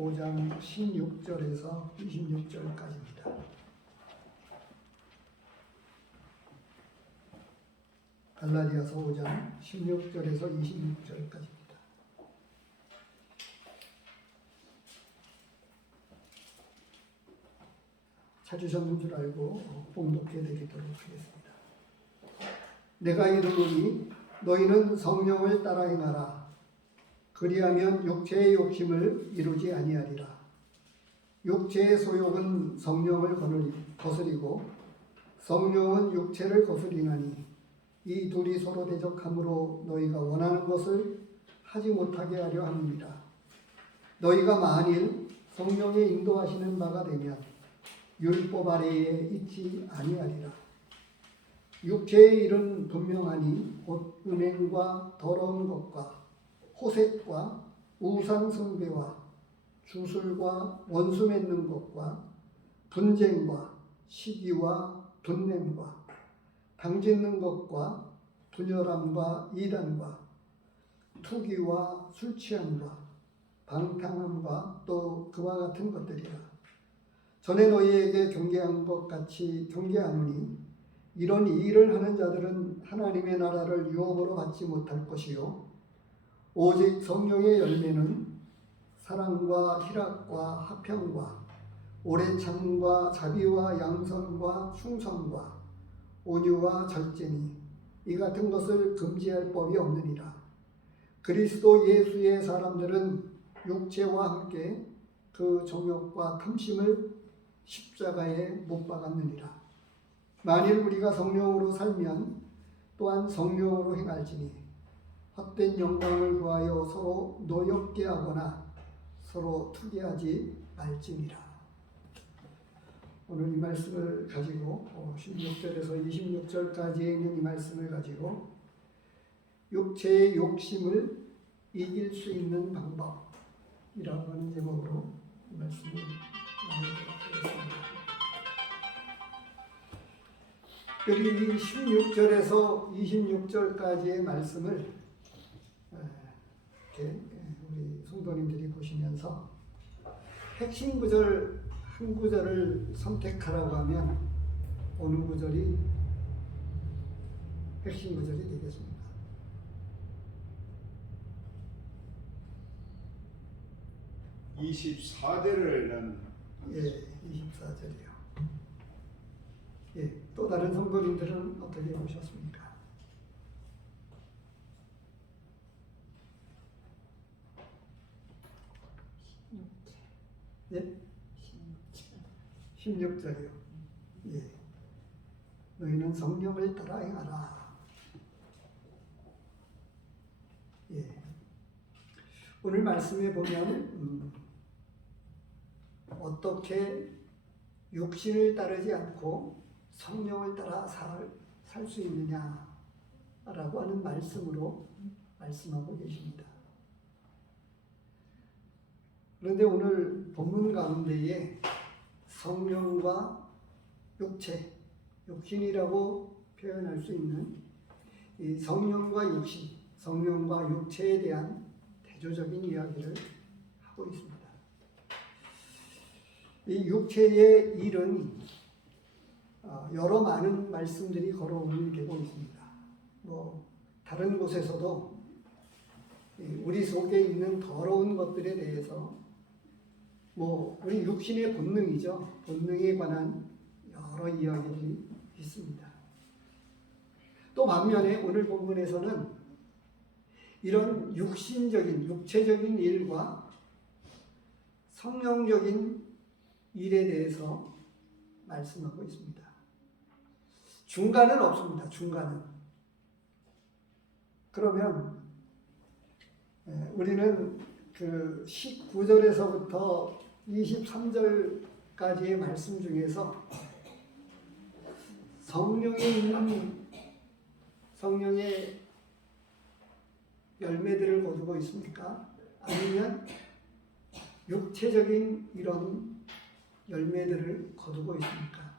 5장 16절에서 26절까지입니다. 갈라디아서 5장 16절에서 26절까지입니다. 찾으셨는 줄 알고 봉독해 드리도록 하겠습니다. 내가 이르노니 너희는 성령을 따라 행하라. 그리하면 육체의 욕심을 이루지 아니하리라. 육체의 소욕은 성령을 거스리고 성령은 육체를 거스리나니 이 둘이 서로 대적함으로 너희가 원하는 것을 하지 못하게 하려 함이니라. 너희가 만일 성령의 인도하시는 바가 되면 율법 아래에 있지 아니하리라. 육체의 일은 분명하니 곧 음행과 더러운 것과 호색과 우상 숭배와 주술과 원수 맺는 것과 분쟁과 시기와 분냄과 당짓는 것과 분열함과 이단과 투기와 술 취함과 방탕함과 또 그와 같은 것들이라. 전에 너희에게 경계한 것 같이 경계하노니 이런 일을 하는 자들은 하나님의 나라를 유업으로 받지 못할 것이요 오직 성령의 열매는 사랑과 희락과 화평과 오래 참과 자비와 양선과 충성과 온유와 절제니 이 같은 것을 금지할 법이 없느니라. 그리스도 예수의 사람들은 육체와 함께 그 정욕과 탐심을 십자가에 못 박았느니라. 만일 우리가 성령으로 살면 또한 성령으로 행할지니 헛된 영광을 구하여 서로 노엽게 하거나 서로 투기하지 말지니라. 오늘 이 말씀을 가지고 16절에서 26절까지에 있는 이 말씀을 가지고 육체의 욕심을 이길 수 있는 방법이라고 하는 제목으로 이 말씀을 나누도록 하겠습니다. 그리고 이 16절에서 26절까지의 말씀을 이렇게 우리 성도님들이 보시면서 핵심 구절 한 구절을 선택하라고 하면 어느 구절이 핵심 구절이 되겠습니까? (24절을) 예, 24절이요. 예, 또 다른 성도님들은 어떻게 보셨습니까? 예? 16절이요. 예. 너희는 성령을 따라 행하라. 예. 오늘 말씀에 보면 어떻게 육신을 따르지 않고 성령을 따라 살 수 있느냐라고 하는 말씀으로 말씀하고 계십니다. 그런데 오늘 본문 가운데에 성령과 육체, 육신이라고 표현할 수 있는 이 성령과 육신, 성령과 육체에 대한 대조적인 이야기를 하고 있습니다. 이 육체의 일은 여러 많은 말씀들이 거론이 되고 있습니다. 다른 곳에서도 우리 속에 있는 더러운 것들에 대해서 우리 육신의 본능이죠. 본능에 관한 여러 이야기들이 있습니다. 또 반면에 오늘 본문에서는 이런 육신적인, 육체적인 일과 성령적인 일에 대해서 말씀하고 있습니다. 중간은 없습니다. 중간은. 그러면 우리는 그 19절에서부터 23절까지의 말씀 중에서 성령의 열매들을 거두고 있습니까? 아니면 육체적인 이런 열매들을 거두고 있습니까?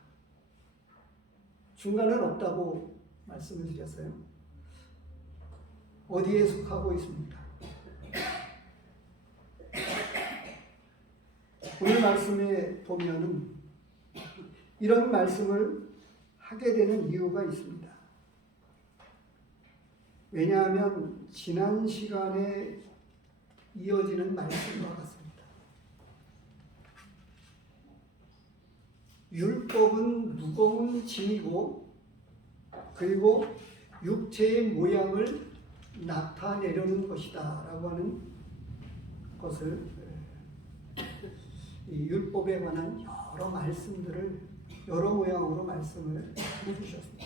중간은 없다고 말씀을 드렸어요. 어디에 속하고 있습니까? 오늘 말씀에 보면은 이런 말씀을 하게 되는 이유가 있습니다. 왜냐하면 지난 시간에 이어지는 말씀과 같습니다. 율법은 무거운 짐이고 그리고 육체의 모양을 나타내려는 것이다 라고 하는 것을 이 율법에 관한 여러 말씀들을 여러 모양으로 말씀을 해주셨습니다.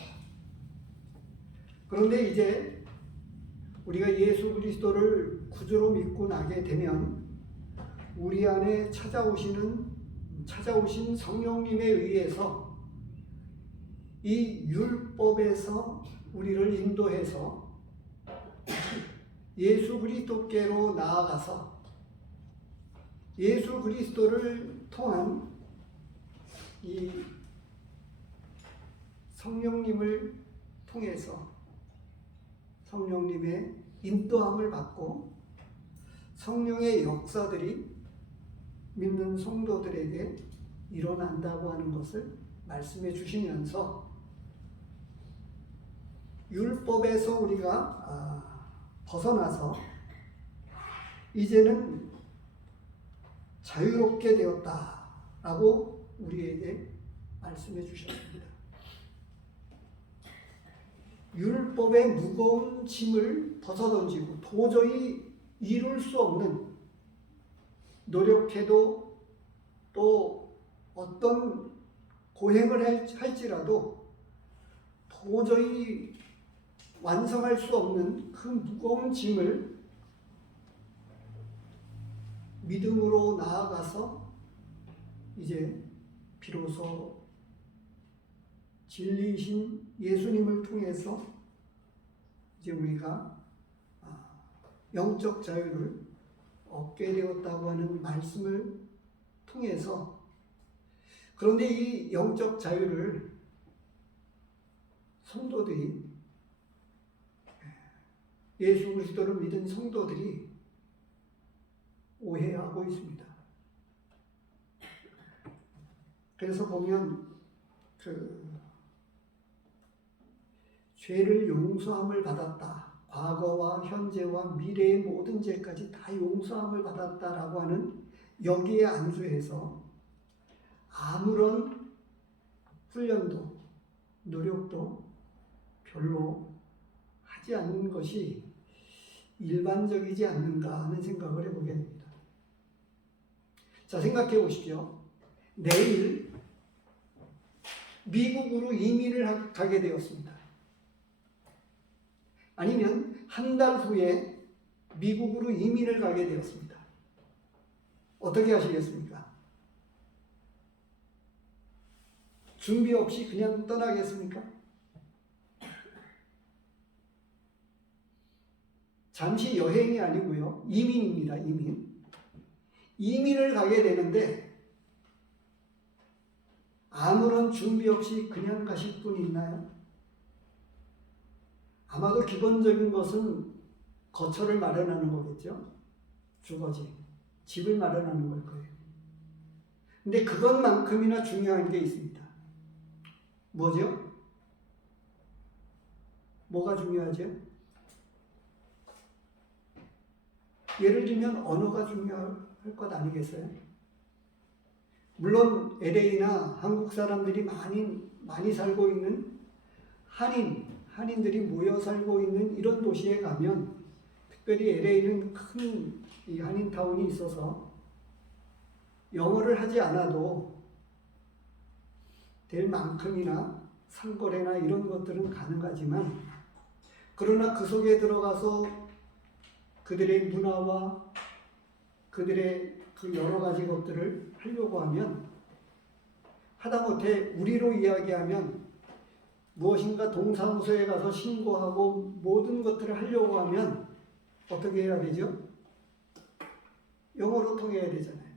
그런데 이제 우리가 예수 그리스도를 구주로 믿고 나게 되면 우리 안에 찾아오신 성령님에 의해서 이 율법에서 우리를 인도해서 예수 그리스도께로 나아가서 예수 그리스도를 통한 이 성령님을 통해서 성령님의 인도함을 받고 성령의 역사들이 믿는 성도들에게 일어난다고 하는 것을 말씀해 주시면서 율법에서 우리가 벗어나서 이제는 자유롭게 되었다라고 우리에게 말씀해 주셨습니다. 율법의 무거운 짐을 벗어던지고 도저히 이룰 수 없는 노력해도 또 어떤 고행을 할지라도 도저히 완성할 수 없는 그 무거운 짐을 믿음으로 나아가서 이제 비로소 진리이신 예수님을 통해서 이제 우리가 영적 자유를 얻게 되었다고 하는 말씀을 통해서 그런데 이 영적 자유를 성도들이 예수 그리스도를 믿은 성도들이 오해하고 있습니다. 그래서 보면 죄를 용서함을 받았다. 과거와 현재와 미래의 모든 죄까지 다 용서함을 받았다라고 하는 여기에 안주해서 아무런 훈련도 노력도 별로 하지 않는 것이 일반적이지 않는가 하는 생각을 해보게 됩니다. 자, 생각해 보십시오. 내일 미국으로 이민을 가게 되었습니다. 아니면 한 달 후에 미국으로 이민을 가게 되었습니다. 어떻게 하시겠습니까? 준비 없이 그냥 떠나겠습니까? 잠시 여행이 아니고요. 이민입니다. 이민을 가게 되는데 아무런 준비 없이 그냥 가실 분 있나요? 아마도 기본적인 것은 거처를 마련하는 거겠죠. 주거지, 집을 마련하는 걸 거예요. 근데 그것만큼이나 중요한 게 있습니다. 뭐죠? 뭐가 중요하죠? 예를 들면 언어가 중요할 것 아니겠어요? 물론 LA나 한국 사람들이 많이 살고 있는 한인들이 모여 살고 있는 이런 도시에 가면, 특별히 LA는 큰 이 한인타운이 있어서 영어를 하지 않아도 될 만큼이나 상거래나 이런 것들은 가능하지만, 그러나 그 속에 들어가서 그들의 문화와 그들의 그 여러 가지 것들을 하려고 하면, 하다못해 우리로 이야기하면 무엇인가 동사무소에 가서 신고하고 모든 것들을 하려고 하면 어떻게 해야 되죠? 영어로 통해야 되잖아요.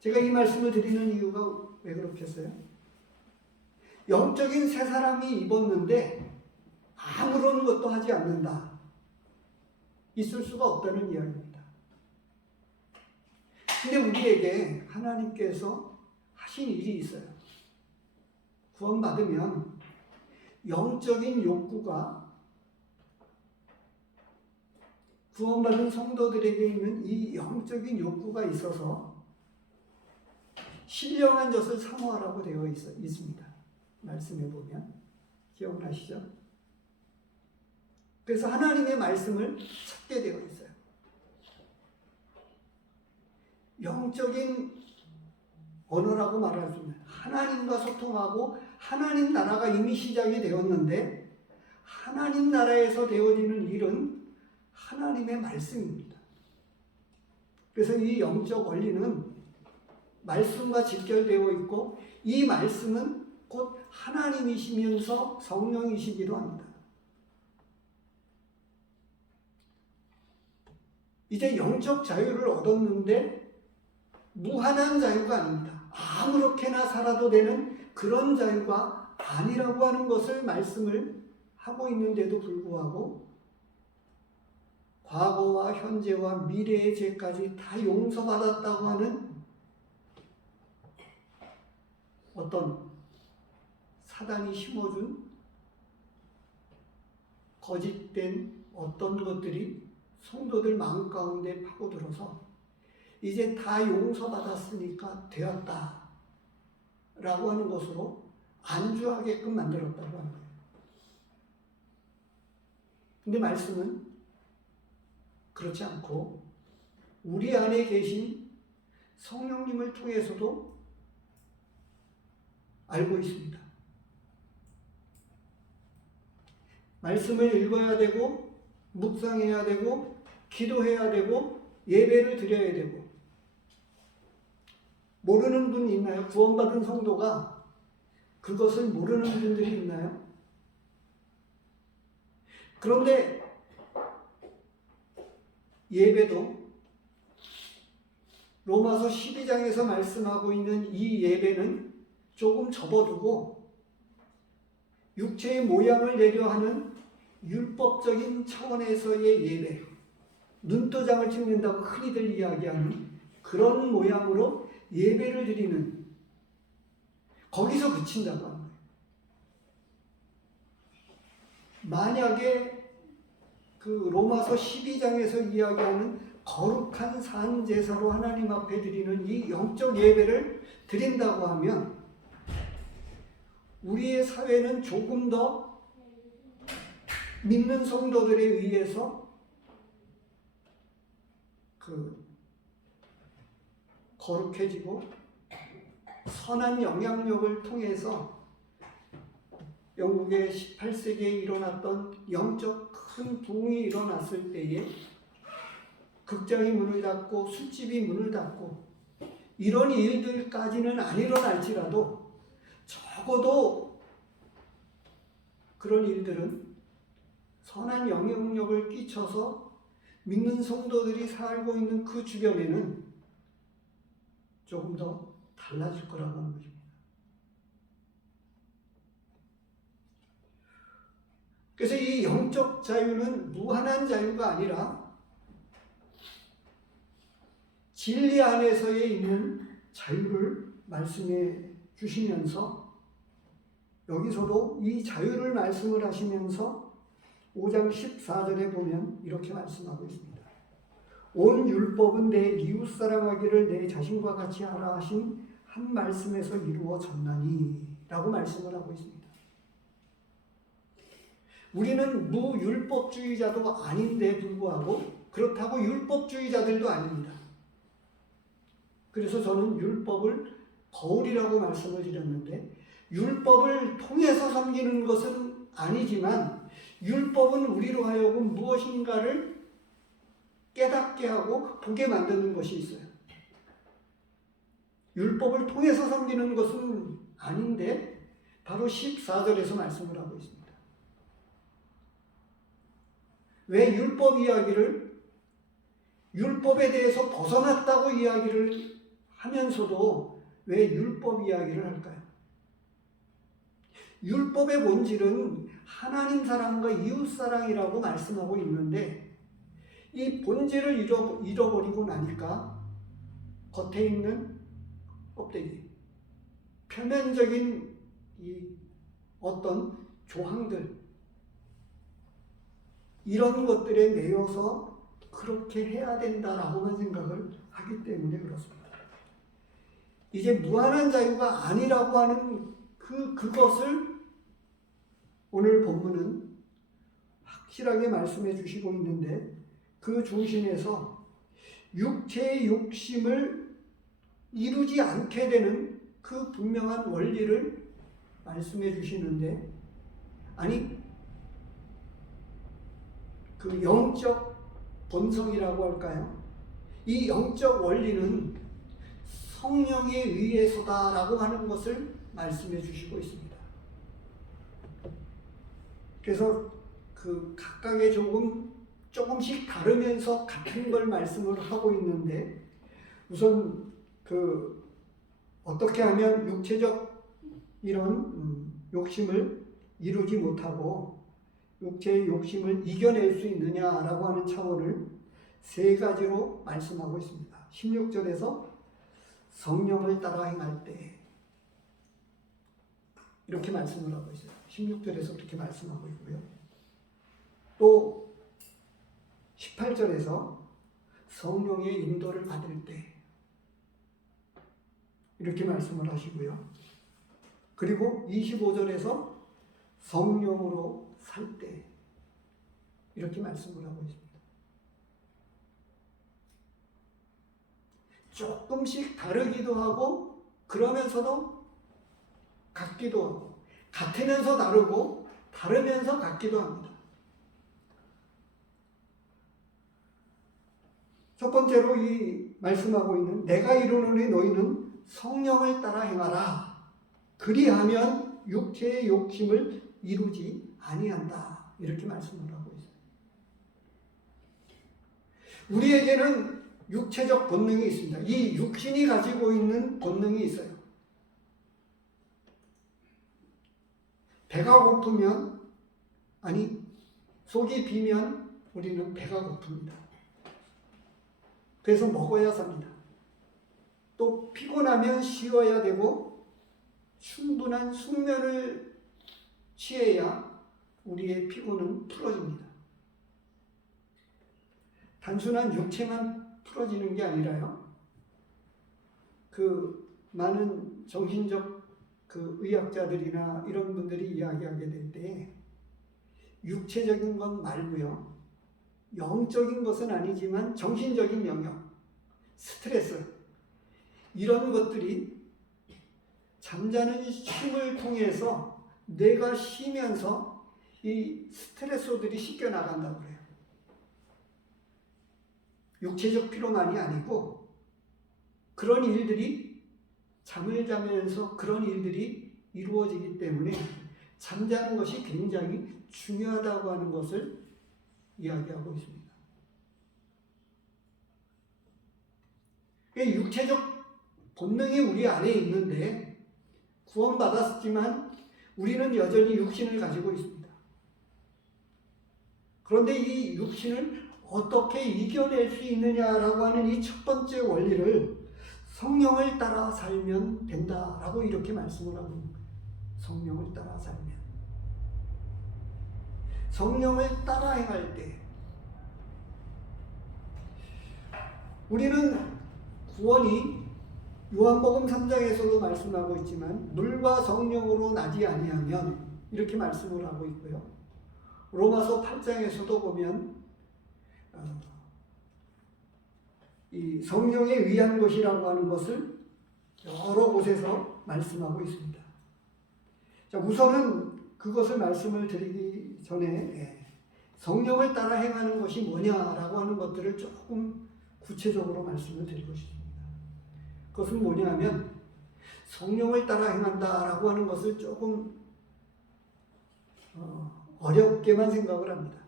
제가 이 말씀을 드리는 이유가 왜 그렇겠어요? 영적인 새 사람이 입었는데 아무런 것도 하지 않는다. 있을 수가 없다는 이야기입니다. 근데 우리에게 하나님께서 하신 일이 있어요. 구원받으면 영적인 욕구가 구원받은 성도들에게 있는 이 영적인 욕구가 있어서 신령한 젖을 사모하라고 되어 있습니다. 말씀해 보면 기억나시죠? 그래서 하나님의 말씀을 찾게 되어 있어요. 영적인 언어라고 말할 수 있는 하나님과 소통하고 하나님 나라가 이미 시작이 되었는데 하나님 나라에서 되어지는 일은 하나님의 말씀입니다. 그래서 이 영적 원리는 말씀과 직결되어 있고 이 말씀은 곧 하나님이시면서 성령이시기도 합니다. 이제 영적 자유를 얻었는데 무한한 자유가 아닙니다. 아무렇게나 살아도 되는 그런 자유가 아니라고 하는 것을 말씀을 하고 있는데도 불구하고 과거와 현재와 미래의 죄까지 다 용서받았다고 하는 어떤 사단이 심어준 거짓된 어떤 것들이 성도들 마음 가운데 파고들어서 이제 다 용서받았으니까 되었다 라고 하는 것으로 안주하게끔 만들었다고 하는 거예요. 근데 말씀은 그렇지 않고 우리 안에 계신 성령님을 통해서도 알고 있습니다. 말씀을 읽어야 되고 묵상해야 되고 기도해야 되고 예배를 드려야 되고 모르는 분 있나요? 구원받은 성도가 그것을 모르는 분들이 있나요? 그런데 예배도 로마서 12장에서 말씀하고 있는 이 예배는 조금 접어두고 육체의 모양을 내려 하는 율법적인 차원에서의 예배, 눈도장을 찍는다고 흔히들 이야기하는 그런 모양으로 예배를 드리는 거기서 그친다고 하는 거예요. 만약에 그 로마서 12장에서 이야기하는 거룩한 산 제사로 하나님 앞에 드리는 이 영적 예배를 드린다고 하면 우리의 사회는 조금 더 믿는 성도들에 의해서 거룩해지고 선한 영향력을 통해서 영국의 18세기에 일어났던 영적 큰 부흥이 일어났을 때에 극장이 문을 닫고 술집이 문을 닫고 이런 일들까지는 안 일어날지라도 적어도 그런 일들은 선한 영향력을 끼쳐서 믿는 성도들이 살고 있는 그 주변에는 조금 더 달라질 거라고 하는 것입니다. 그래서 이 영적 자유는 무한한 자유가 아니라 진리 안에서의 있는 자유를 말씀해 주시면서 여기서도 이 자유를 말씀을 하시면서 5장 14절에 보면 이렇게 말씀하고 있습니다. 온 율법은 내 이웃 사랑하기를 내 자신과 같이 하라 하신 한 말씀에서 이루어졌나니 라고 말씀을 하고 있습니다. 우리는 무율법주의자도 아닌데 불구하고 그렇다고 율법주의자들도 아닙니다. 그래서 저는 율법을 거울이라고 말씀을 드렸는데 율법을 통해서 섬기는 것은 아니지만 율법은 우리로 하여금 무엇인가를 깨닫게 하고 보게 만드는 것이 있어요. 율법을 통해서 섬기는 것은 아닌데 바로 14절에서 말씀을 하고 있습니다. 왜 율법 이야기를 율법에 대해서 벗어났다고 이야기를 하면서도 왜 율법 이야기를 할까요? 율법의 본질은 하나님 사랑과 이웃 사랑이라고 말씀하고 있는데 이 본질을 잃어버리고 나니까 겉에 있는 껍데기, 표면적인 이 어떤 조항들, 이런 것들에 매여서 그렇게 해야 된다라고만 생각을 하기 때문에 그렇습니다. 이제 무한한 자유가 아니라고 하는 그것을 오늘 본문은 확실하게 말씀해 주시고 있는데, 그 중심에서 육체의 욕심을 이루지 않게 되는 그 분명한 원리를 말씀해 주시는데, 아니 그 영적 본성이라고 할까요? 이 영적 원리는 성령에 의해서다라고 하는 것을 말씀해 주시고 있습니다. 그래서 그 각각의 조금씩 다르면서 같은 걸 말씀을 하고 있는데, 우선 그 어떻게 하면 육체적 이런 욕심을 이루지 못하고 육체의 욕심을 이겨낼 수 있느냐라고 하는 차원을 세 가지로 말씀하고 있습니다. 16절에서 성령을 따라 행할 때 이렇게 말씀을 하고 있어요. 16절에서 그렇게 말씀하고 있고요. 또 18절에서 성령의 인도를 받을 때 이렇게 말씀을 하시고요. 그리고 25절에서 성령으로 살 때 이렇게 말씀을 하고 있습니다. 조금씩 다르기도 하고 그러면서도 같기도 하고, 같으면서 다르고 다르면서 같기도 합니다. 첫 번째로 이 말씀하고 있는 내가 이루노니 너희는 성령을 따라 행하라. 그리하면 육체의 욕심을 이루지 아니한다. 이렇게 말씀을 하고 있어요. 우리에게는 육체적 본능이 있습니다. 이 육신이 가지고 있는 본능이 있어요. 배가 고프면, 아니 속이 비면 우리는 배가 고픕니다. 그래서 먹어야 삽니다. 또 피곤하면 쉬어야 되고 충분한 숙면을 취해야 우리의 피곤은 풀어집니다. 단순한 육체만 풀어지는 게 아니라요, 그 많은 정신적 그 의학자들이나 이런 분들이 이야기하게 될 때 육체적인 건 말고요, 영적인 것은 아니지만 정신적인 영역, 스트레스, 이런 것들이 잠자는 쉼을 통해서 뇌가 쉬면서 이 스트레스들이 씻겨 나간다고 그래요. 육체적 피로만이 아니고 그런 일들이, 잠을 자면서 그런 일들이 이루어지기 때문에 잠자는 것이 굉장히 중요하다고 하는 것을 이야기하고 있습니다. 육체적 본능이 우리 안에 있는데 구원받았지만 우리는 여전히 육신을 가지고 있습니다. 그런데 이 육신을 어떻게 이겨낼 수 있느냐라고 하는 이 첫 번째 원리를 성령을 따라 살면 된다라고 이렇게 말씀을 하고 있는 거예요. 성령을 따라 살면. 성령을 따라 행할 때 우리는 구원이 요한복음 3장에서도 말씀하고 있지만 물과 성령으로 나지 아니하면 이렇게 말씀을 하고 있고요. 로마서 8장에서도 보면 이 성령에 의한 것이라고 하는 것을 여러 곳에서 말씀하고 있습니다. 자, 우선은 그것을 말씀을 드리기 전에 성령을 따라 행하는 것이 뭐냐라고 하는 것들을 조금 구체적으로 말씀을 드리고 싶습니다. 그것은 뭐냐면 성령을 따라 행한다라고 하는 것을 조금 어렵게만 생각을 합니다.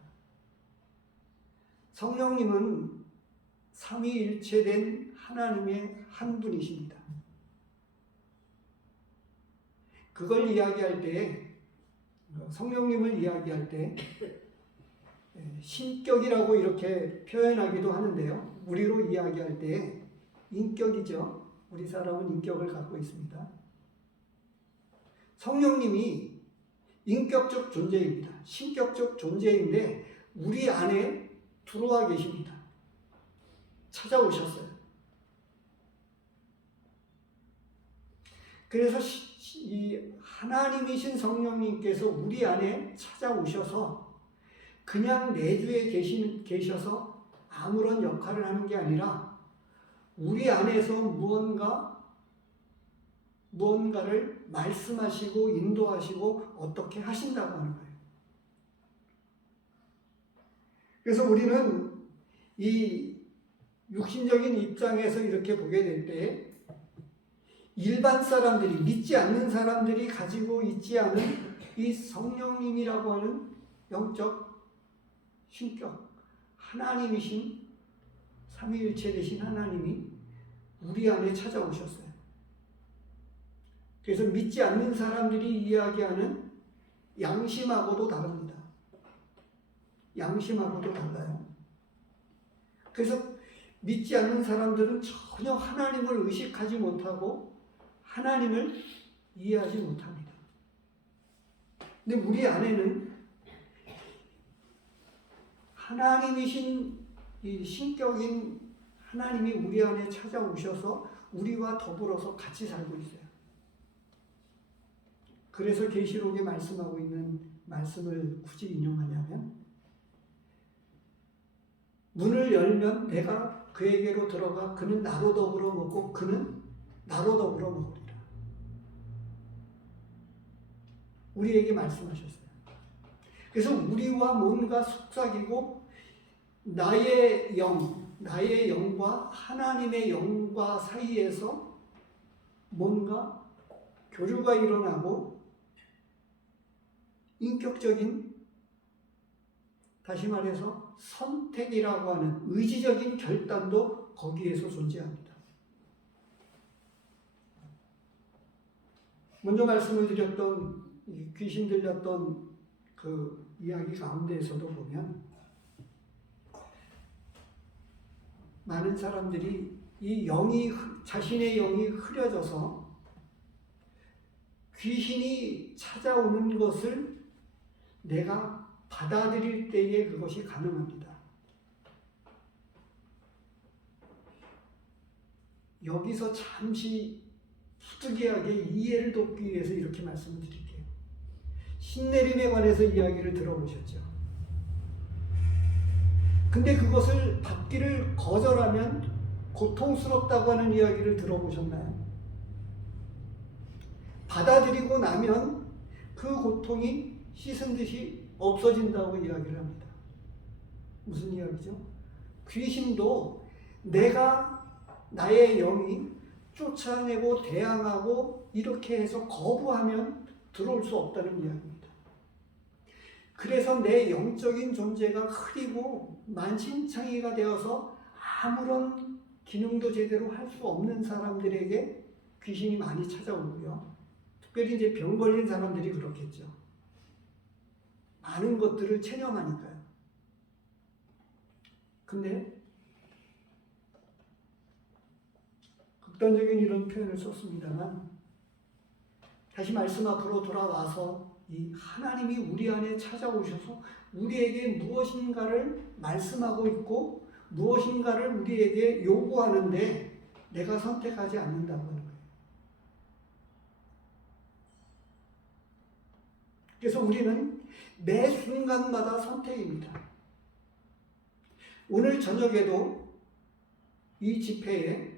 성령님은 삼위일체된 하나님의 한 분이십니다. 그걸 이야기할 때, 성령님을 이야기할 때 신격이라고 이렇게 표현하기도 하는데요. 우리로 이야기할 때 인격이죠. 우리 사람은 인격을 갖고 있습니다. 성령님이 인격적 존재입니다. 신격적 존재인데 우리 안에 들어와 계십니다. 찾아오셨어요. 그래서 이 하나님이신 성령님께서 우리 안에 찾아오셔서 그냥 내주에 계셔서 아무런 역할을 하는 게 아니라 우리 안에서 무언가를 말씀하시고 인도하시고 어떻게 하신다고 하는 거예요. 그래서 우리는 이 육신적인 입장에서 이렇게 보게 될 때 일반 사람들이, 믿지 않는 사람들이 가지고 있지 않은 이 성령님이라고 하는 영적 신격, 하나님이신 삼위일체 되신 하나님이 우리 안에 찾아오셨어요. 그래서 믿지 않는 사람들이 이야기하는 양심하고도 다릅니다. 양심하고도 달라요. 그래서 믿지 않는 사람들은 전혀 하나님을 의식하지 못하고 하나님을 이해하지 못합니다. 근데 우리 안에는 하나님이신 이 신격인 하나님이 우리 안에 찾아오셔서 우리와 더불어서 같이 살고 있어요. 그래서 계시록에 말씀하고 있는 말씀을 굳이 인용하냐면 문을 열면 내가 그에게로 들어가 그는 나로 더불어 먹고 그는 나로 더불어 먹으리라. 우리에게 말씀하셨어요. 그래서 우리와 뭔가 속삭이고 나의 영과 하나님의 영과 사이에서 뭔가 교류가 일어나고 인격적인, 다시 말해서 선택이라고 하는 의지적인 결단도 거기에서 존재합니다. 먼저 말씀을 드렸던 귀신 들렸던 그 이야기 가운데에서도 보면 많은 사람들이 이 자신의 영이 흐려져서 귀신이 찾아오는 것을 내가 받아들일 때에 그것이 가능합니다. 여기서 잠시 부득이하게 이해를 돕기 위해서 이렇게 말씀을 드릴게요. 신내림에 관해서 이야기를 들어보셨죠? 근데 그것을 받기를 거절하면 고통스럽다고 하는 이야기를 들어보셨나요? 받아들이고 나면 그 고통이 씻은 듯이 없어진다고 이야기를 합니다. 무슨 이야기죠? 귀신도 나의 영이 쫓아내고 대항하고 이렇게 해서 거부하면 들어올 수 없다는 이야기입니다. 그래서 내 영적인 존재가 흐리고 만신창이가 되어서 아무런 기능도 제대로 할 수 없는 사람들에게 귀신이 많이 찾아오고요. 특별히 이제 병 걸린 사람들이 그렇겠죠. 많은 것들을 체념하니까요. 근데 극단적인 이런 표현을 썼습니다만 다시 말씀 앞으로 돌아와서 이 하나님이 우리 안에 찾아오셔서 우리에게 무엇인가를 말씀하고 있고 무엇인가를 우리에게 요구하는데 내가 선택하지 않는다고 하는 거예요. 그래서 우리는 매 순간마다 선택입니다. 오늘 저녁에도 이 집회에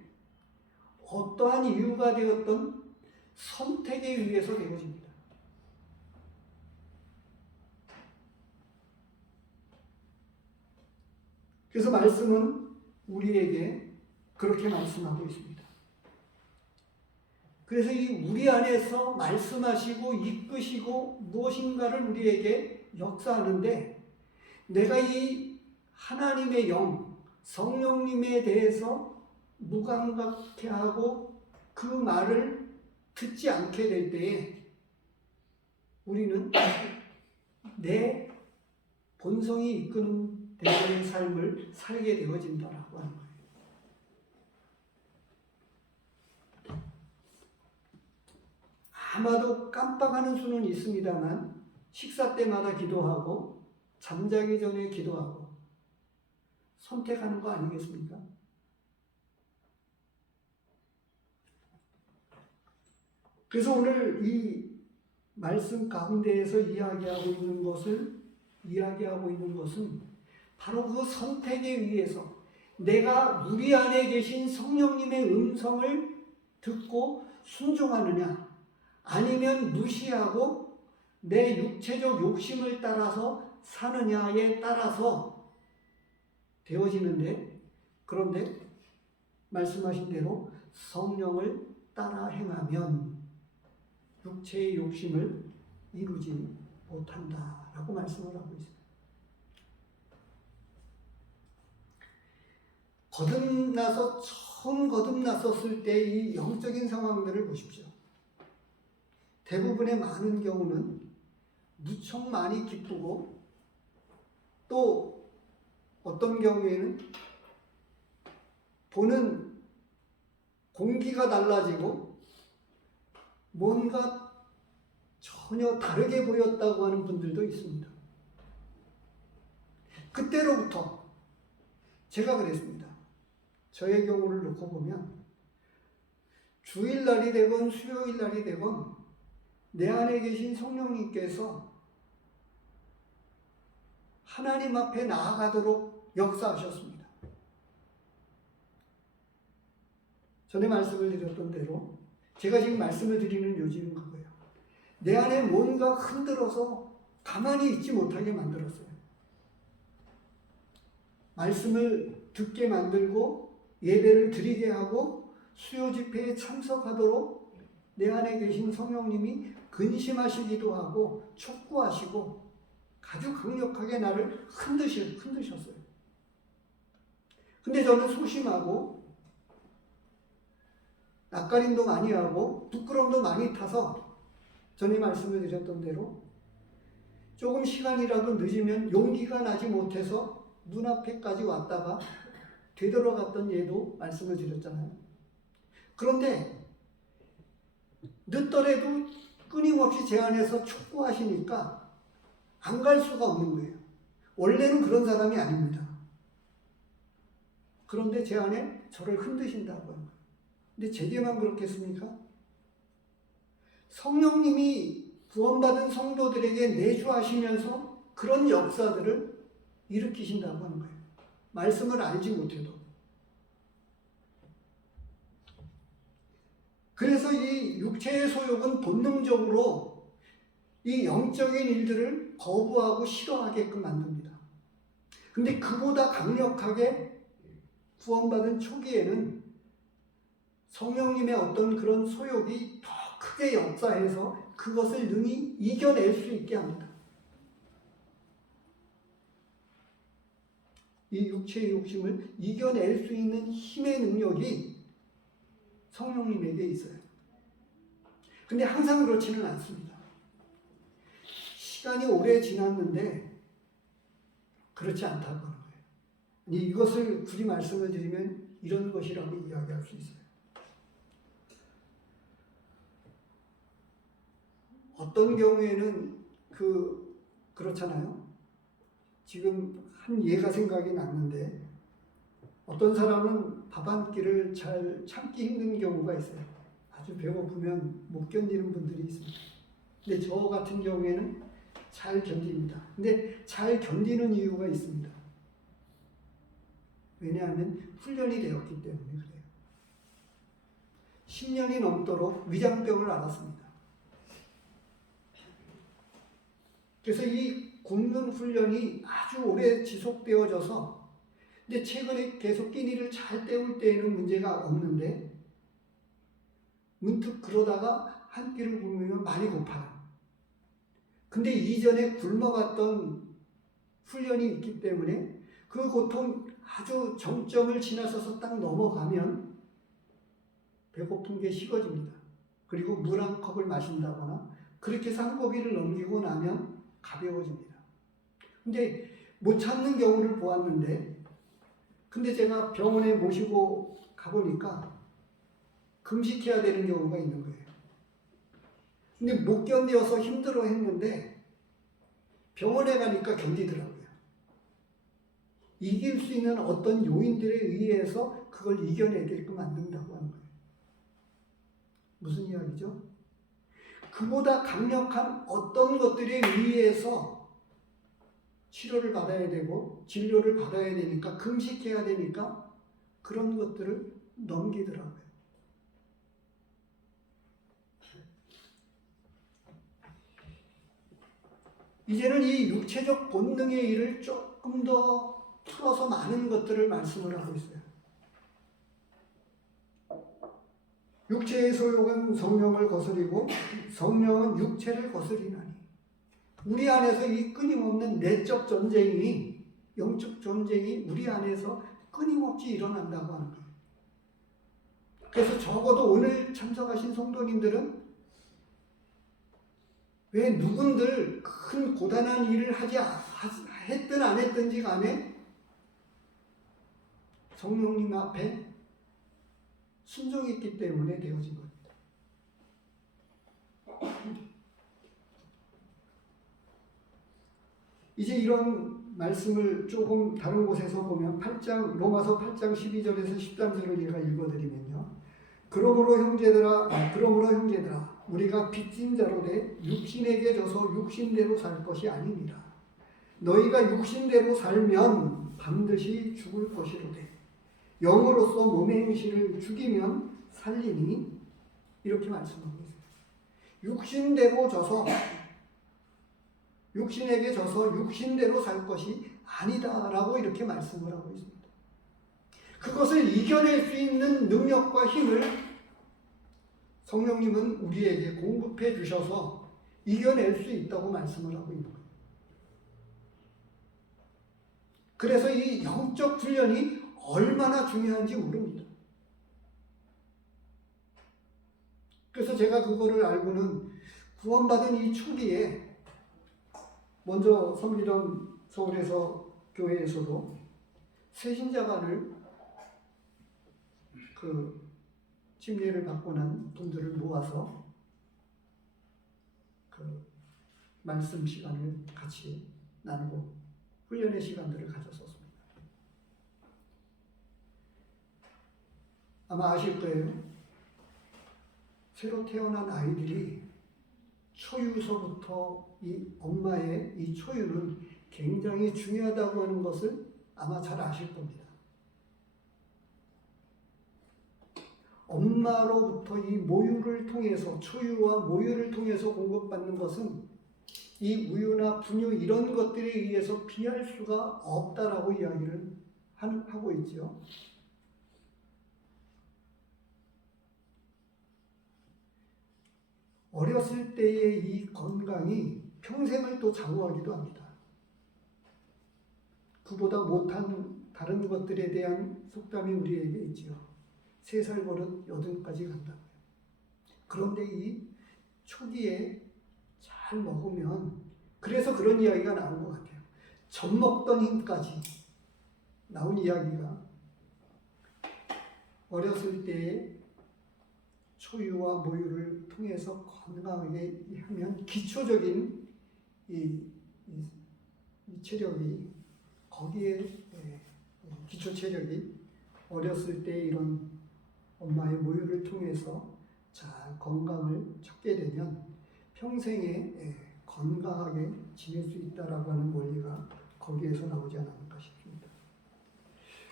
어떠한 이유가 되었던 선택에 의해서 되어집니다. 그래서 말씀은 우리에게 그렇게 말씀하고 있습니다. 그래서 이 우리 안에서 말씀하시고 이끄시고 무엇인가를 우리에게 역사하는데 내가 이 하나님의 영, 성령님에 대해서 무감각해하고 그 말을 듣지 않게 될 때에 우리는 내 본성이 이끄는 대로의 삶을 살게 되어진다라고 하는 거예요. 아마도 깜빡하는 수는 있습니다만 식사 때마다 기도하고 잠자기 전에 기도하고 선택하는 거 아니겠습니까? 그래서 오늘 이 말씀 가운데에서 이야기하고 있는 것은 바로 그 선택에 의해서 내가 우리 안에 계신 성령님의 음성을 듣고 순종하느냐, 아니면 무시하고 내 육체적 욕심을 따라서 사느냐에 따라서 되어지는데, 그런데 말씀하신 대로 성령을 따라 행하면 육체의 욕심을 이루지 못한다라고 말씀을 하고 있습니다. 처음 거듭났었을 때 이 영적인 상황들을 보십시오. 대부분의 많은 경우는 무척 많이 기쁘고, 또 어떤 경우에는 보는 공기가 달라지고 뭔가 전혀 다르게 보였다고 하는 분들도 있습니다. 그때로부터 제가 그랬습니다. 저의 경우를 놓고 보면 주일날이 되건 수요일날이 되건 내 안에 계신 성령님께서 하나님 앞에 나아가도록 역사하셨습니다. 전에 말씀을 드렸던 대로 제가 지금 말씀을 드리는 요지는 그거예요. 내 안에 뭔가 흔들어서 가만히 있지 못하게 만들었어요. 말씀을 듣게 만들고 예배를 드리게 하고 수요 집회에 참석하도록 내 안에 계신 성령님이 근심하시기도 하고 촉구하시고 아주 강력하게 나를 흔드셨어요. 근데 저는 소심하고 낯가림도 많이 하고 부끄러움도 많이 타서 전에 말씀을 드렸던 대로 조금 시간이라도 늦으면 용기가 나지 못해서 눈앞에까지 왔다가 되돌아갔던 예도 말씀을 드렸잖아요. 그런데 늦더라도 끊임없이 제 안에서 촉구하시니까 안 갈 수가 없는 거예요. 원래는 그런 사람이 아닙니다. 그런데 제 안에 저를 흔드신다고 하는 거예요. 근데 제게만 그렇겠습니까? 성령님이 구원받은 성도들에게 내주하시면서 그런 역사들을 일으키신다고 하는 거예요. 말씀을 알지 못해도. 그래서 이 육체의 소욕은 본능적으로 이 영적인 일들을 거부하고 싫어하게끔 만듭니다. 근데 그보다 강력하게 구원받은 초기에는 성령님의 어떤 그런 소욕이 더 크게 역사해서 그것을 능히 이겨낼 수 있게 합니다. 이 육체의 욕심을 이겨낼 수 있는 힘의 능력이 성령님에게 있어요. 근데 항상 그렇지는 않습니다. 시간이 오래 지났는데 그렇지 않다고 하는 거예요. 이것을 굳이 말씀을 드리면 이런 것이라고 이야기할 수 있어요. 어떤 경우에는 그렇잖아요. 지금 한 예가 생각이 났는데 어떤 사람은 밥 한 끼를 잘 참기 힘든 경우가 있어요. 아주 배고프면 못 견디는 분들이 있습니다. 근데 저 같은 경우에는 잘 견딥니다. 근데 잘 견디는 이유가 있습니다. 왜냐하면 훈련이 되었기 때문에 그래요. 10년이 넘도록 위장병을 앓았습니다. 그래서 이 굶는 훈련이 아주 오래 지속되어져서, 근데 최근에 계속 끼니를 잘 때울 때에는 문제가 없는데 문득 그러다가 한 끼를 굶으면 많이 고파요. 근데 이전에 굶어갔던 훈련이 있기 때문에 그 고통 아주 정점을 지나서서 딱 넘어가면 배고픈 게 식어집니다. 그리고 물 한 컵을 마신다거나 그렇게 해서 한 고비를 넘기고 나면 가벼워집니다. 근데 못 참는 경우를 보았는데, 근데 제가 병원에 모시고 가보니까 금식해야 되는 경우가 있는 거예요. 근데 못 견뎌서 힘들어 했는데 병원에 가니까 견디더라고요. 이길 수 있는 어떤 요인들에 의해서 그걸 이겨내게끔 만든다고 하는 거예요. 무슨 이야기죠? 그보다 강력한 어떤 것들에 의해서 치료를 받아야 되고 진료를 받아야 되니까 금식해야 되니까 그런 것들을 넘기더라고요. 이제는 이 육체적 본능의 일을 조금 더 풀어서 많은 것들을 말씀을 하고 있어요. 육체의 소욕은 성령을 거스리고 성령은 육체를 거스리나니. 우리 안에서 이 끊임없는 내적 전쟁이, 영적 전쟁이 우리 안에서 끊임없이 일어난다고 하는 거예요. 그래서 적어도 오늘 참석하신 성도님들은 왜 누군들 큰 고단한 일을 했든 안 했든지 간에 성령님 앞에 순종했기 때문에 되어진 겁니다. 이제 이런 말씀을 조금 다른 곳에서 보면 로마서 8장 12절에서 13절을 제가 읽어드리면요. 그러므로 형제들아 우리가 빚진 자로 돼 육신에게 져서 육신대로 살 것이 아닙니다. 너희가 육신대로 살면 반드시 죽을 것이로되 영으로서 몸의 행실을 죽이면 살리니. 이렇게 말씀하고 있어요. 육신대로 져서 육신에게 져서 육신대로 살 것이 아니다라고 이렇게 말씀을 하고 있습니다. 그것을 이겨낼 수 있는 능력과 힘을 성령님은 우리에게 공급해 주셔서 이겨낼 수 있다고 말씀을 하고 있는 거예요. 그래서 이 영적 훈련이 얼마나 중요한지 모릅니다. 그래서 제가 그거를 알고는 구원받은 이 초기에 먼저 섬기던 서울에서 교회에서도 새신자반을 그 침례를 받고 난 분들을 모아서 그 말씀 시간을 같이 나누고 훈련의 시간들을 가졌었습니다. 아마 아실 거예요. 새로 태어난 아이들이 초유서부터 이 엄마의 이 초유는 굉장히 중요하다고 하는 것을 아마 잘 아실 겁니다. 엄마로부터 이 모유를 통해서, 초유와 모유를 통해서 공급받는 것은 이 우유나 분유 이런 것들에 의해서 비할 수가 없다라고 이야기를 하고 있죠. 어렸을 때의 이 건강이 평생을 또 좌우하기도 합니다. 그보다 못한 다른 것들에 대한 속담이 우리에게 있지요. 3살 버릇 8까지 간다고요. 그런데 이 초기에 잘 먹으면, 그래서 그런 이야기가 나온 것 같아요. 젖 먹던 힘까지 나온 이야기가 어렸을 때에 초유와 모유를 통해서 건강하게 하면 기초적인 이 체력이, 거기에 기초 체력이 어렸을 때 이런 엄마의 모유를 통해서 잘 건강을 찾게 되면 평생에 건강하게 지낼 수 있다라고 하는 원리가 거기에서 나오지 않았는가 싶습니다.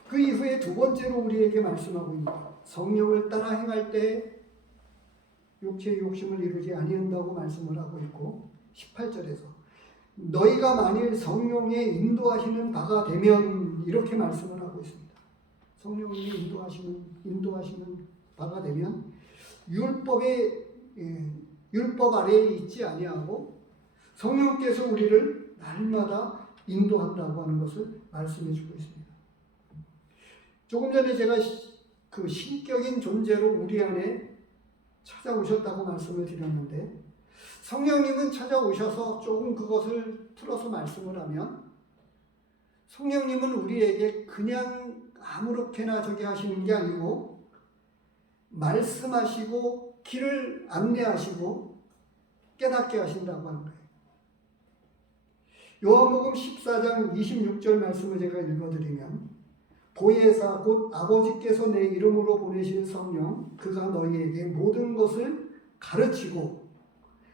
그 이후에 두 번째로 우리에게 말씀하고 있는 성령을 따라 행할 때 육체의 욕심을 이루지 아니한다고 말씀을 하고 있고, 18절에서 너희가 만일 성령의 인도하시는 바가 되면, 이렇게 말씀을 하고 있습니다. 성령님이 인도하시는 바가 되면 율법 아래에 있지 아니하고 성령께서 우리를 날마다 인도한다고 하는 것을 말씀해 주고 있습니다. 조금 전에 제가 그 신격인 존재로 우리 안에 찾아오셨다고 말씀을 드렸는데, 성령님은 찾아오셔서 조금 그것을 풀어서 말씀을 하면, 성령님은 우리에게 그냥 아무렇게나 저기 하시는 게 아니고 말씀하시고 길을 안내하시고 깨닫게 하신다고 하는 거예요. 요한복음 14장 26절 말씀을 제가 읽어드리면 보혜사 곧 아버지께서 내 이름으로 보내신 성령 그가 너희에게 모든 것을 가르치고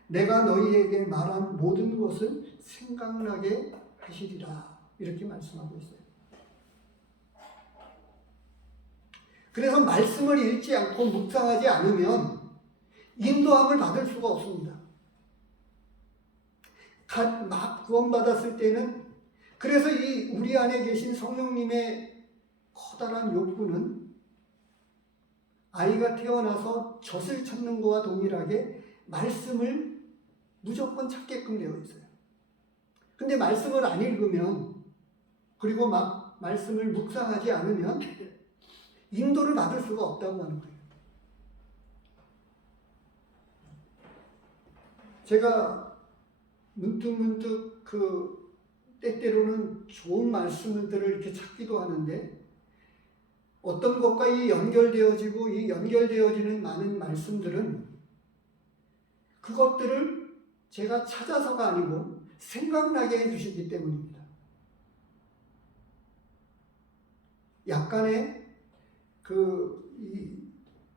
내가 너희에게 말한 모든 것을 생각나게 하시리라 이렇게 말씀하고 있어요. 그래서 말씀을 읽지 않고 묵상하지 않으면 인도함을 받을 수가 없습니다. 막 구원받았을 때는 그래서 이 우리 안에 계신 성령님의 커다란 욕구는 아이가 태어나서 젖을 찾는 것과 동일하게 말씀을 무조건 찾게끔 되어 있어요. 근데 말씀을 안 읽으면 그리고 막 말씀을 묵상하지 않으면 인도를 받을 수가 없다고 하는 거예요. 제가 문득 때때로는 좋은 말씀들을 이렇게 찾기도 하는데 어떤 것과 이 연결되어지고 이 연결되어지는 많은 말씀들은 그것들을 제가 찾아서가 아니고 생각나게 해주시기 때문입니다. 약간의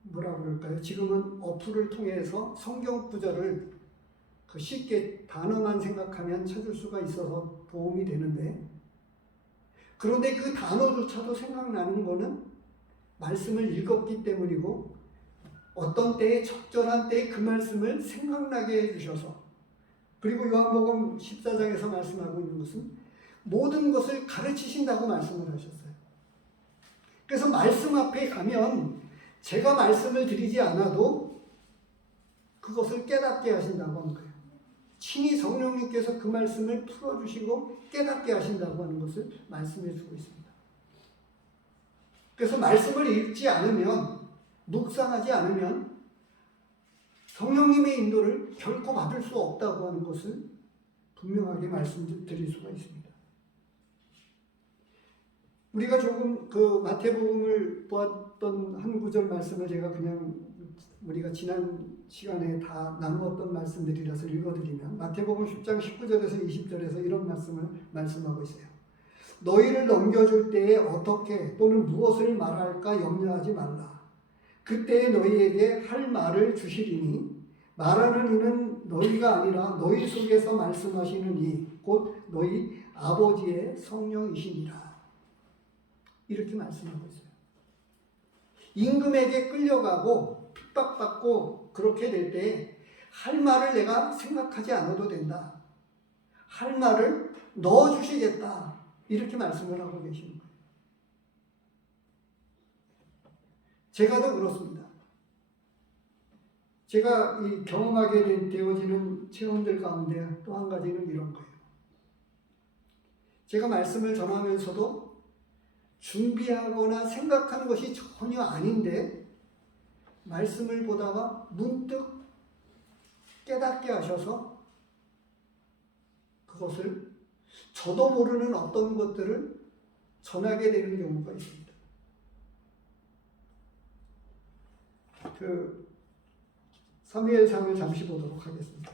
뭐라 그럴까요? 지금은 어플을 통해서 성경 구절을 쉽게 단어만 생각하면 찾을 수가 있어서 도움이 되는데 그런데 그 단어조차도 생각나는 거는 말씀을 읽었기 때문이고 어떤 때에 적절한 때에 그 말씀을 생각나게 해주셔서 그리고 요한복음 14장에서 말씀하고 있는 것은 모든 것을 가르치신다고 말씀을 하셨어요. 그래서 말씀 앞에 가면 제가 말씀을 드리지 않아도 그것을 깨닫게 하신다고 하는 거예요. 친히 성령님께서 그 말씀을 풀어주시고 깨닫게 하신다고 하는 것을 말씀해 주고 있습니다. 그래서 말씀을 읽지 않으면 묵상하지 않으면 성령님의 인도를 결코 받을 수 없다고 하는 것을 분명하게 말씀드릴 수가 있습니다. 우리가 조금 마태복음을 보았던 한 구절 말씀을 제가 그냥 우리가 지난 시간에 다 나누었던 말씀들이라서 읽어드리면 마태복음 10장 19절에서 20절에서 이런 말씀을 말씀하고 있어요. 너희를 넘겨줄 때에 어떻게 또는 무엇을 말할까 염려하지 말라. 그때에 너희에게 할 말을 주시리니 말하는 이는 너희가 아니라 너희 속에서 말씀하시는 이 곧 너희 아버지의 성령이시니라. 이렇게 말씀하고 있어요. 임금에게 끌려가고 핍박받고 그렇게 될 때 할 말을 내가 생각하지 않아도 된다. 할 말을 넣어주시겠다. 이렇게 말씀을 하고 계시는 거예요. 제가 더 그렇습니다. 제가 이 경험하게 되어지는 체험들 가운데 또 한 가지는 이런 거예요. 제가 말씀을 전하면서도 준비하거나 생각하는 것이 전혀 아닌데 말씀을 보다가 문득 깨닫게 하셔서 그것을 저도 모르는 어떤 것들을 전하게 되는 경우가 있습니다. 사무엘상을 잠시 보도록 하겠습니다.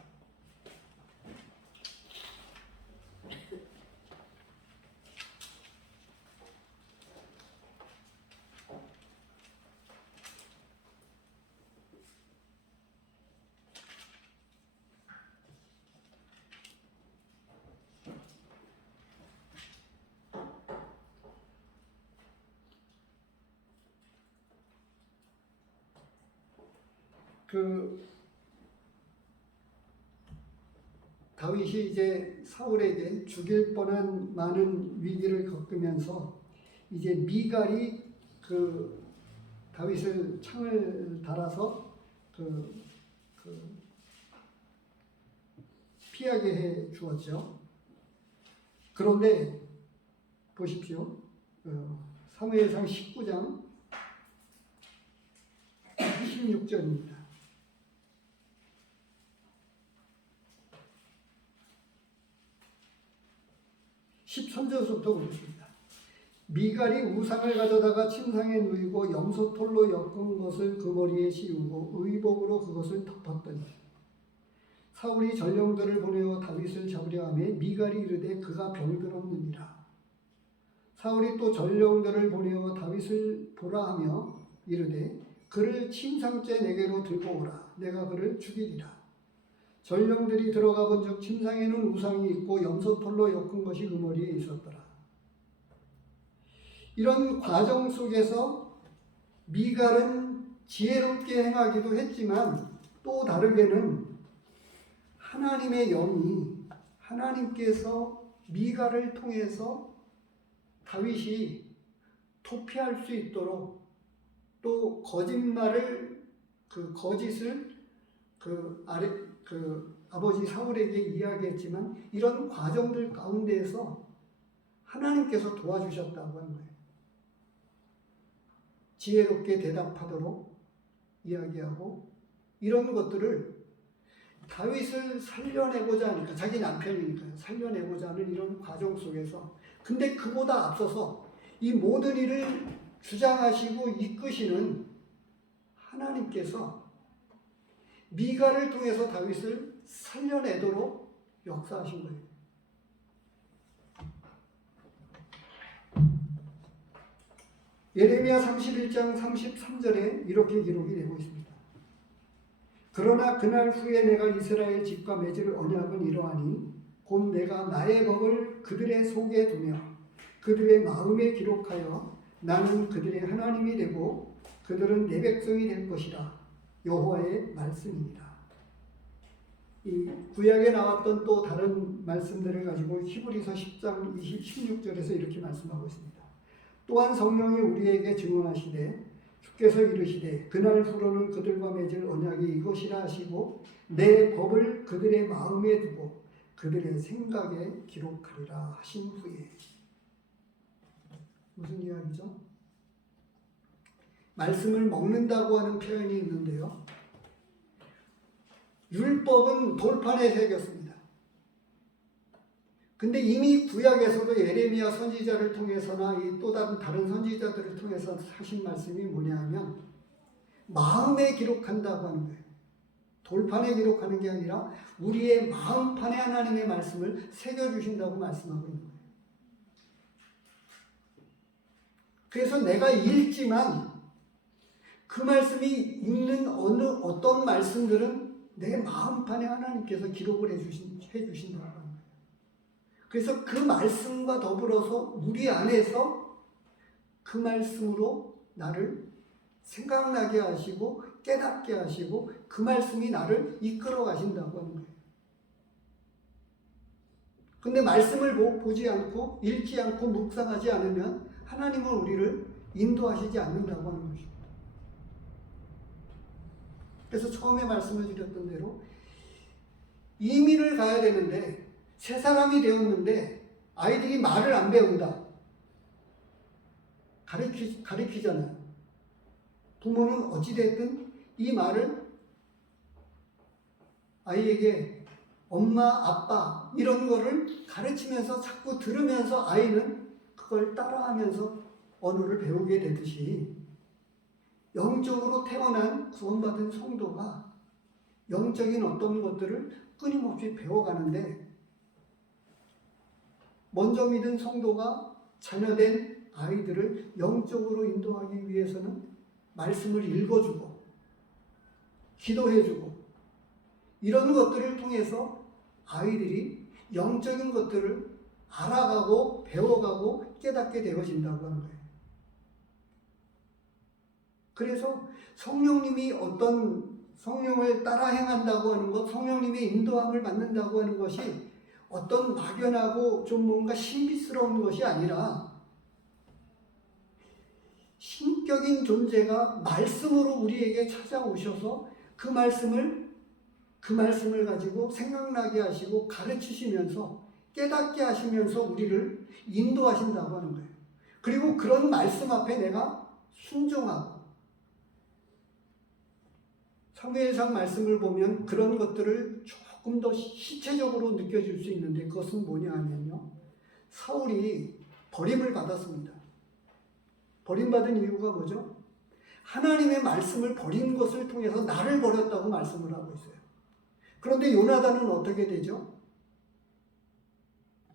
다윗이 이제 사울에게 죽일 뻔한 많은 위기를 겪으면서 이제 미갈이 다윗을 창을 달아서 피하게 해 주었죠. 그런데 보십시오. 사무엘상 19장 16절입니다. 13절부터 보겠습니다. 미갈이 우상을 가져다가 침상에 누이고 염소털로 엮은 것을 그 머리에 씌우고 의복으로 그것을 덮었더니 사울이 전령들을 보내어 다윗을 잡으려 하며 미갈이 이르되 그가 병들었느니라. 사울이 또 전령들을 보내어 다윗을 보라 하며 이르되 그를 침상째 내게로 들고 오라. 내가 그를 죽이리라. 전령들이 들어가 본즉 침상에는 우상이 있고 염소털로 엮은 것이 그 머리에 있었더라. 이런 과정 속에서 미갈은 지혜롭게 행하기도 했지만 또 다르게는 하나님의 영이 하나님께서 미갈을 통해서 다윗이 도피할 수 있도록 또 거짓말을 거짓을 아버지 사울에게 이야기했지만 이런 과정들 가운데에서 하나님께서 도와주셨다고 하는 거예요. 지혜롭게 대답하도록 이야기하고 이런 것들을 다윗을 살려내고자 하니까 자기 남편이니까요. 살려내고자 하는 이런 과정 속에서 근데 그보다 앞서서 이 모든 일을 주장하시고 이끄시는 하나님께서 미갈을 통해서 다윗을 살려내도록 역사하신 거예요. 예레미야 31장 33절에 이렇게 기록이 되고 있습니다. 그러나 그날 후에 내가 이스라엘 집과 맺을 언약은 이러하니 곧 내가 나의 법을 그들의 속에 두며 그들의 마음에 기록하여 나는 그들의 하나님이 되고 그들은 내 백성이 될 것이라. 여호와의 말씀입니다. 이 구약에 나왔던 또 다른 말씀들을 가지고 히브리서 10장 16절에서 이렇게 말씀하고 있습니다. 또한 성령이 우리에게 증언하시되 주께서 이르시되 그날 후로는 그들과 맺을 언약이 이것이라 하시고 내 법을 그들의 마음에 두고 그들의 생각에 기록하리라 하신 후에. 무슨 이야기죠? 말씀을 먹는다고 하는 표현이 있는데요. 율법은 돌판에 새겼습니다. 근데 이미 구약에서도 예레미야 선지자를 통해서나 또 다른 선지자들을 통해서 하신 말씀이 뭐냐 하면 마음에 기록한다고 하는 거예요. 돌판에 기록하는 게 아니라 우리의 마음판에 하나님의 말씀을 새겨주신다고 말씀하고 있는 거예요. 그래서 내가 읽지만 그 말씀이 읽는 어떤 말씀들은 내 마음판에 하나님께서 기록을 해주신다고 하는 거예요. 그래서 그 말씀과 더불어서 우리 안에서 그 말씀으로 나를 생각나게 하시고 깨닫게 하시고 그 말씀이 나를 이끌어 가신다고 하는 거예요. 근데 말씀을 보지 않고 읽지 않고 묵상하지 않으면 하나님은 우리를 인도하시지 않는다고 하는 것입니다. 그래서 처음에 말씀을 드렸던 대로 이민을 가야 되는데 새 사람이 되었는데 아이들이 말을 안 배운다. 가르치잖아요. 부모는 어찌됐든 이 말을 아이에게 엄마, 아빠 이런 거를 가르치면서 자꾸 들으면서 아이는 그걸 따라하면서 언어를 배우게 되듯이 영적으로 태어난 구원받은 성도가 영적인 어떤 것들을 끊임없이 배워가는데 먼저 믿은 성도가 자녀된 아이들을 영적으로 인도하기 위해서는 말씀을 읽어주고 기도해주고 이런 것들을 통해서 아이들이 영적인 것들을 알아가고 배워가고 깨닫게 되어진다고 하는 거예요. 그래서 성령님이 어떤 성령을 따라 행한다고 하는 것, 성령님의 인도함을 받는다고 하는 것이 어떤 막연하고 좀 뭔가 신비스러운 것이 아니라 신격인 존재가 말씀으로 우리에게 찾아오셔서 그 말씀을 가지고 생각나게 하시고 가르치시면서 깨닫게 하시면서 우리를 인도하신다고 하는 거예요. 그리고 그런 말씀 앞에 내가 순종하고 사무엘상 말씀을 보면 그런 것들을 조금 더 실체적으로 느껴질 수 있는데 그것은 뭐냐 하면요. 사울이 버림을 받았습니다. 버림받은 이유가 뭐죠? 하나님의 말씀을 버린 것을 통해서 나를 버렸다고 말씀을 하고 있어요. 그런데 요나단은 어떻게 되죠?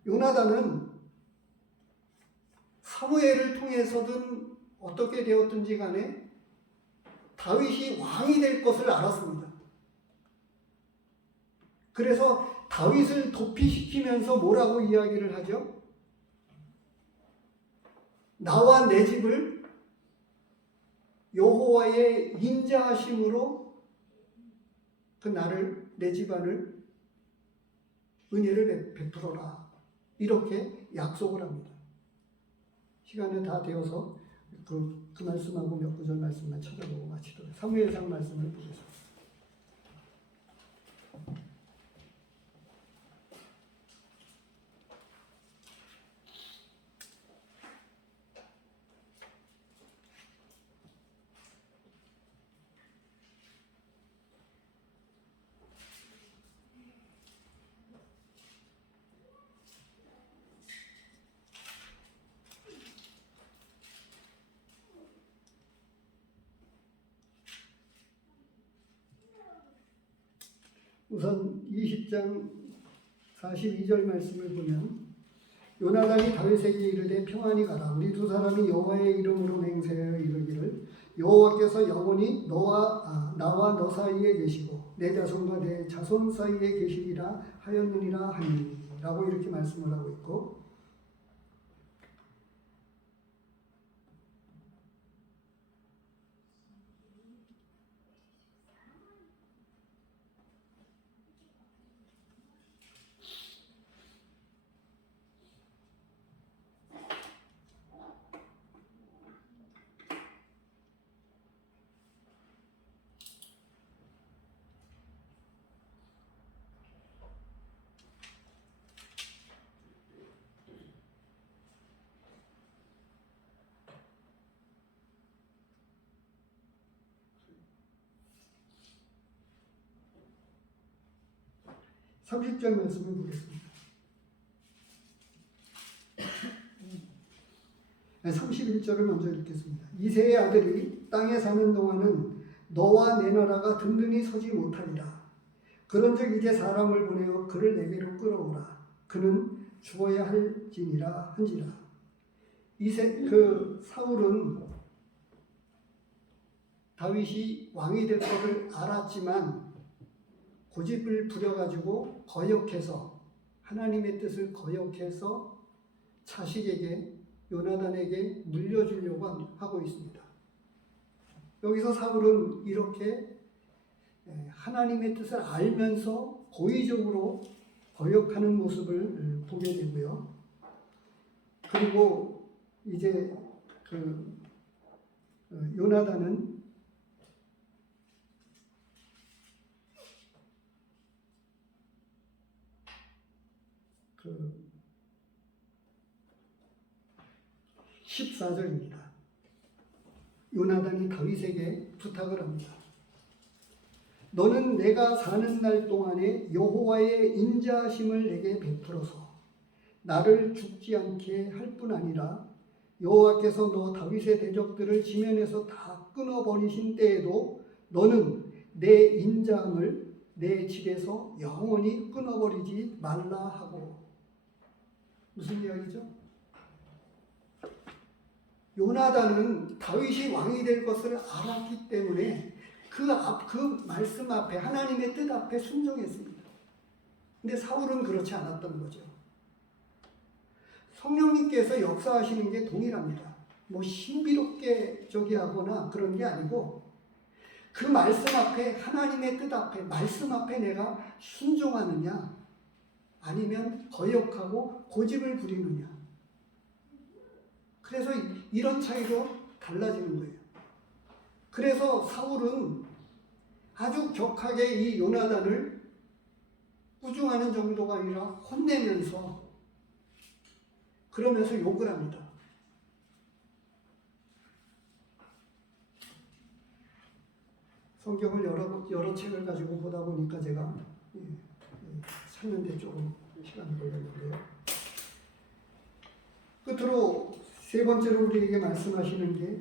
요나단은 사무엘을 통해서든 어떻게 되었든지 간에 다윗이 왕이 될 것을 알았습니다. 그래서 다윗을 도피시키면서 뭐라고 이야기를 하죠? 나와 내 집을 여호와의 인자하심으로 그 나를 내 집안을 은혜를 베풀어라. 이렇게 약속을 합니다. 시간은 다 되어서 그 말씀하고 몇 구절 말씀만 찾아보고 마치도록 사무엘상 말씀을 보겠습니다. 우선 20장 42절 말씀을 보면 요나단이 다윗에게 이르되 평안히 가라. 우리 두 사람이 여호와의 이름으로 맹세하여 이르기를 여호와께서 영원히 나와 너 사이에 계시고 내 자손과 내 자손 사이에 계시리라 하였느니라 하니 라고 이렇게 말씀을 하고 있고, 삼 30절 말씀을 보겠습니다. 31절을 먼저 읽겠습니다. 이새의 아들이 땅에 사는 동안은 너와 내 나라가 든든히 서지 못하리라. 그런즉 이제 사람을 보내어 그를 내게로 끌어오라. 그는 죽어야 할지니라 한지라. 사울은 다윗이 왕이 될 것을 알았지만 고집을 부려가지고 거역해서 하나님의 뜻을 거역해서 자식에게 요나단에게 물려주려고 하고 있습니다. 여기서 사울은 이렇게 하나님의 뜻을 알면서 고의적으로 거역하는 모습을 보게 되고요. 그리고 이제 요나단은 그 14절입니다. 요나단이 다윗에게 부탁을 합니다. 너는 내가 사는 날 동안에 여호와의 인자하심을 내게 베풀어서 나를 죽지 않게 할 뿐 아니라 여호와께서 너 다윗의 대적들을 지면에서 다 끊어버리신 때에도 너는 내 인자함을 내 집에서 영원히 끊어버리지 말라 하고. 무슨 이야기죠? 요나단은 다윗이 왕이 될 것을 알았기 때문에 그 말씀 앞에 하나님의 뜻 앞에 순종했습니다. 근데 사울은 그렇지 않았던 거죠. 성령님께서 역사하시는 게 동일합니다. 뭐 신비롭게 하거나 그런 게 아니고 그 말씀 앞에 하나님의 뜻 앞에 말씀 앞에 내가 순종하느냐 아니면 거역하고 고집을 부리느냐. 그래서 이런 차이로 달라지는 거예요. 그래서 사울은 아주 격하게 이 요나단을 꾸중하는 정도가 아니라 혼내면서 그러면서 욕을 합니다. 성경을 여러 책을 가지고 보다 보니까 제가 찾는데 조금 시간이 걸렸는데요. 끝으로 세 번째로 우리에게 말씀하시는 게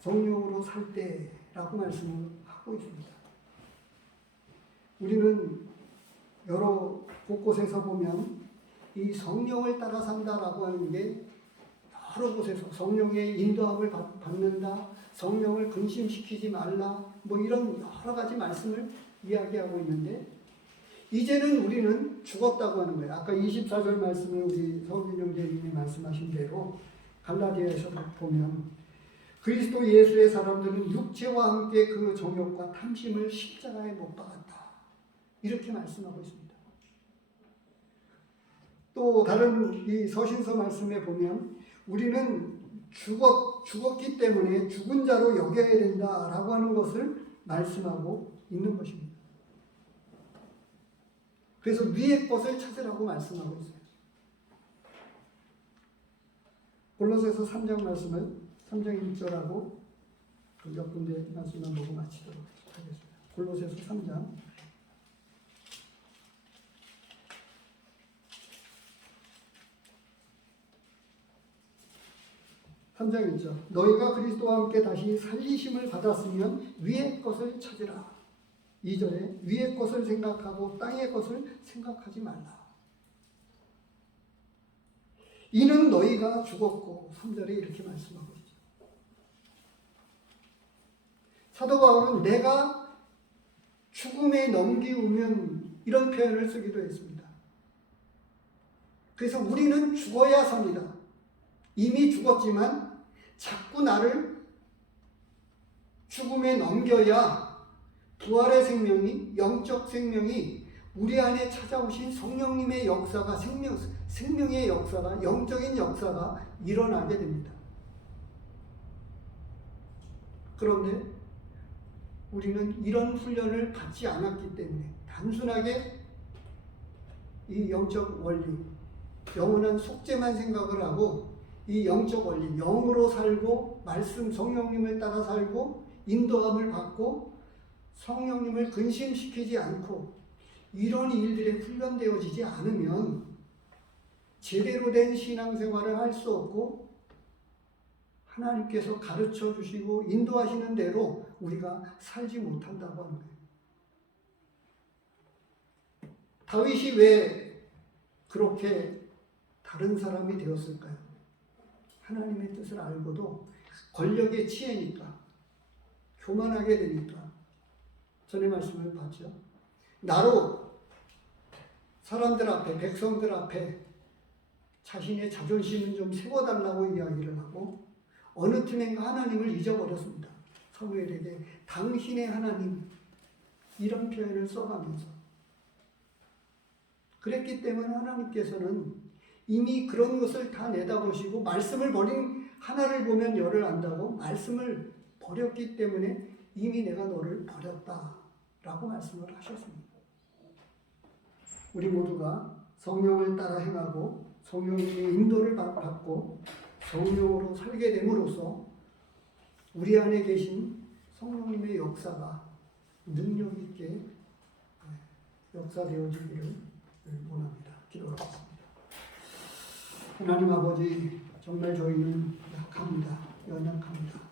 성령으로 살 때라고 말씀을 하고 있습니다. 우리는 여러 곳곳에서 보면 이 성령을 따라 산다라고 하는 게 여러 곳에서 성령의 인도함을 받는다, 성령을 근심시키지 말라, 뭐 이런 여러 가지 말씀을 이야기하고 있는데, 이제는 우리는 죽었다고 하는 거예요. 아까 24절 말씀을 우리 서울빈 형제님이 말씀하신 대로 갈라디아에서 보면 그리스도 예수의 사람들은 육체와 함께 그 정욕과 탐심을 십자가에 못 박았다, 이렇게 말씀하고 있습니다. 또 다른 이 서신서 말씀에 보면 우리는 죽었기 때문에 죽은 자로 여겨야 된다라고 하는 것을 말씀하고 있는 것입니다. 그래서 위의 것을 찾으라고 말씀하고 있어요. 골로새서 3장 말씀을 3장 1절하고 몇 군데 말씀만 보고 마치도록 하겠습니다. 골로새서 3장 3장 1절. 너희가 그리스도와 함께 다시 살리심을 받았으면 위의 것을 찾으라. 2절에 위의 것을 생각하고 땅의 것을 생각하지 말라. 이는 너희가 죽었고, 3절에 이렇게 말씀하고 있죠. 사도 바울은 내가 죽음에 넘기우면 이런 표현을 쓰기도 했습니다. 그래서 우리는 죽어야 삽니다. 이미 죽었지만 자꾸 나를 죽음에 넘겨야 부활의 생명이, 영적 생명이 우리 안에 찾아오신 성령님의 역사가, 생명의 역사가, 영적인 역사가 일어나게 됩니다. 그런데 우리는 이런 훈련을 받지 않았기 때문에 단순하게 이 영적 원리, 영원한 속죄만 생각을 하고 이 영적 원리, 영으로 살고 말씀 성령님을 따라 살고 인도함을 받고 성령님을 근심시키지 않고 이런 일들에 훈련되어지지 않으면 제대로 된 신앙생활을 할 수 없고 하나님께서 가르쳐 주시고 인도하시는 대로 우리가 살지 못한다고 하는 거예요. 다윗이 왜 그렇게 다른 사람이 되었을까요? 하나님의 뜻을 알고도 권력에 취하니까, 교만하게 되니까. 전에 말씀을 봤죠. 나로 사람들 앞에, 백성들 앞에 자신의 자존심을 좀 세워달라고 이야기를 하고 어느 틈엔가 하나님을 잊어버렸습니다. 사무엘에게 당신의 하나님, 이런 표현을 써가면서. 그랬기 때문에 하나님께서는 이미 그런 것을 다 내다보시고 말씀을 버린 하나를 보면 열을 안다고 말씀을 버렸기 때문에 이미 내가 너를 버렸다라고 말씀을 하셨습니다. 우리 모두가 성령을 따라 행하고 성령의 인도를 받고 성령으로 살게 됨으로써 우리 안에 계신 성령님의 역사가 능력 있게 역사되어지기를 원합니다. 기도하겠습니다. 하나님 아버지, 정말 저희는 약합니다. 연약합니다.